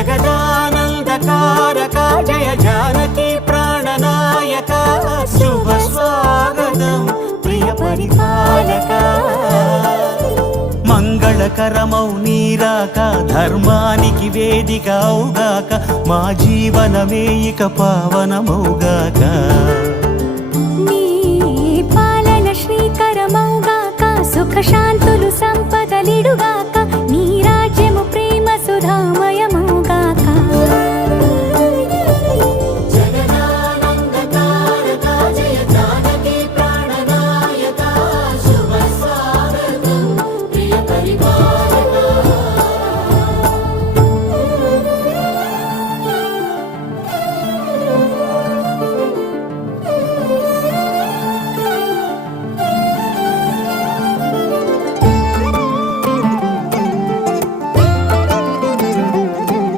జగదానందకారక జయ జానకి ప్రాణనాయక శుభ స్వాగతం ప్రియ పరిపాలక మంగళకరమౌ నీరాక ధర్మానికి వేదిక అవుగాక మా జీవనమే ఇక పావనమౌగాక నీ పాలన శ్రీకరమౌగాక సుఖ శాంతులు సంపదలిడుగా